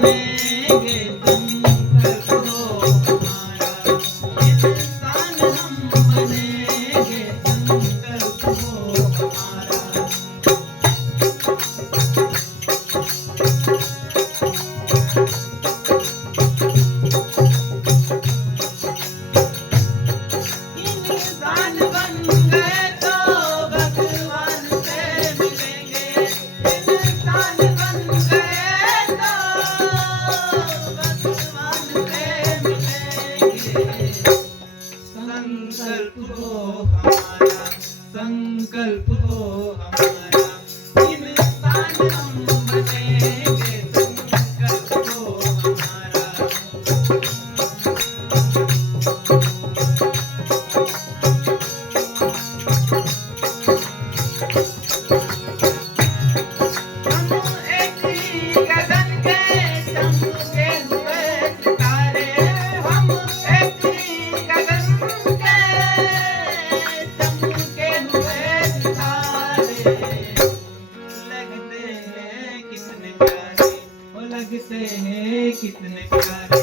बनेंगे संकल्प हो हमारा, इंसान हम बनेंगे संकल्प हो हमारा। इंसान बन गए तो भगवान से मिलेंगे, इंसान बन गए तो भगवान से मिलेंगे। संकल्प हो हमारा, संकल्प हो हमारा, इंसान हम बनेंगे संकल्प हो हमारा। हम एक ही गगन के चमके हुए सितारे, हम एक ही गगन के चमके हुए सितारे। लगते हैं कितने प्यारे, वो लगते हैं कितने प्यारे,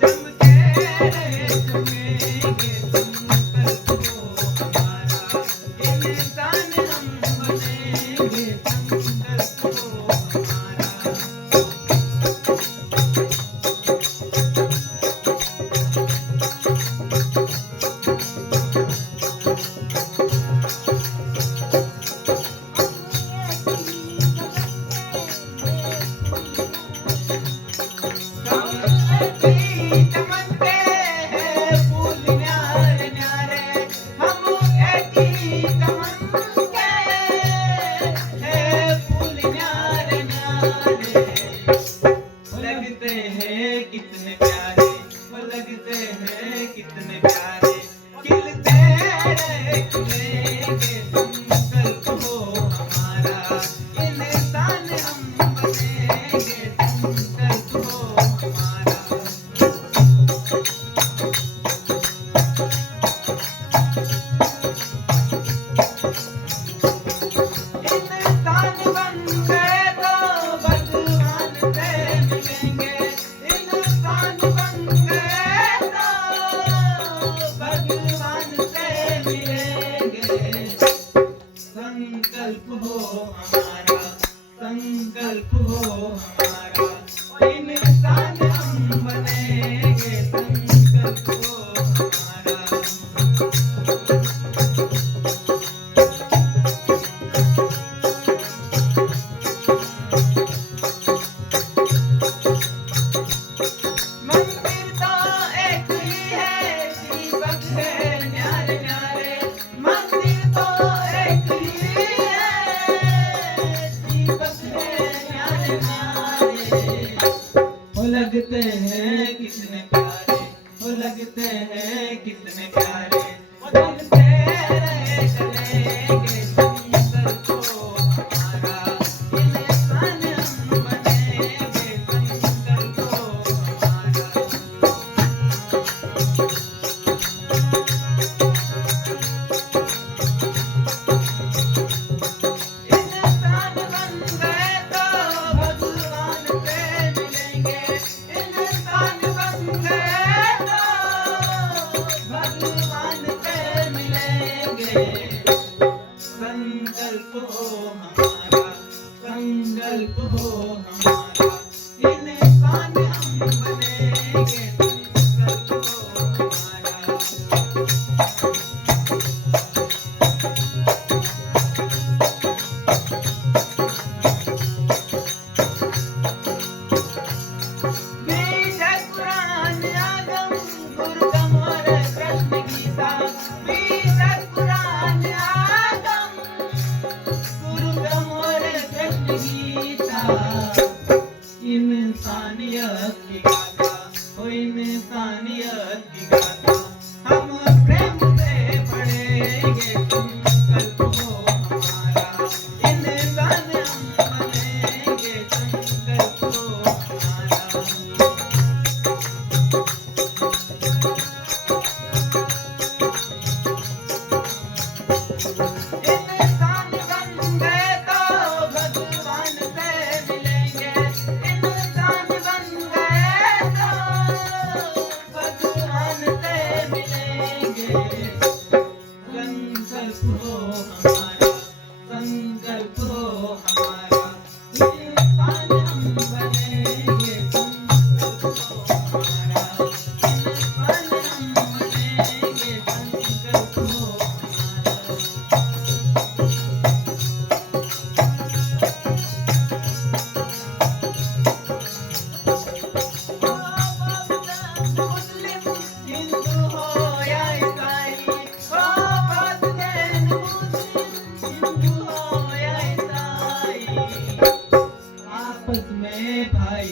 चमके रहे चमेंगे संकल्प हो हमारा, इंसान हम बनेंगे संकल्प हो हमारा। चमनते हैं फूल न्यारे न्यारे, हम एक ही चमन के हैं फूल न्यारे न्यारे। वो लगते हैं कितने प्यारे, वो लगते हैं कितने प्यारे, खिलते रहे खिलेंगे संकल्प हो हमारा, इंसान हम बनेंगे संकल्प हो हमारा। इंसान बन गए तो भगवान से मिलेंगे, इंसान बन गए तो भगवान से मिलेंगे। संकल्प हो हमारा, संकल्प हो हमारा, इंसान हम बनेंगे संकल्प हो हमारा। मंदिर तो एक ही है, दीपक है न्यारे न्यारे, मंदिर तो एक ही है, दीपक है न्यारे न्यारे। वो लगते हैं कितने प्यारे, वो लगते हैं कितने प्यारे, वो लगते रहे चलेंगे संकल्प हो हमारा, इंसान हम बनेंगे संकल्प हो हमारा। इंसान बन गए तो भगवान से मिलेंगे, इंसान बन गए तो भगवान से मिलेंगे। संकल्प हो हमारा, संकल्प हो हमारा, इंसान हम बनेंगे संकल्प हो हमारा। बीज कुरान आगम गुरुगम और कृष्ण गीता, बीज कुरान आगम गुरुगम और कृष्ण गीता। इंसानियत की गाथा, ओ इंसानियत की गाथा, हम प्रेम से पढ़ेंगे संकल्प हो हमारा, इंसान हम बनेंगे संकल्प हो हमारा। इंसान बन गए तो भगवान से मिलेंगे, संकल्प हो हमारा, इंसान हम बनेंगे संकल्प हो हमारा, इंसान हम बनेंगे संकल्प हो हमारा। मुस्लिम हिंदू हो या ईसाई, ओ मुस्लिम हिंदू हो या ईसाई, आपस में भाई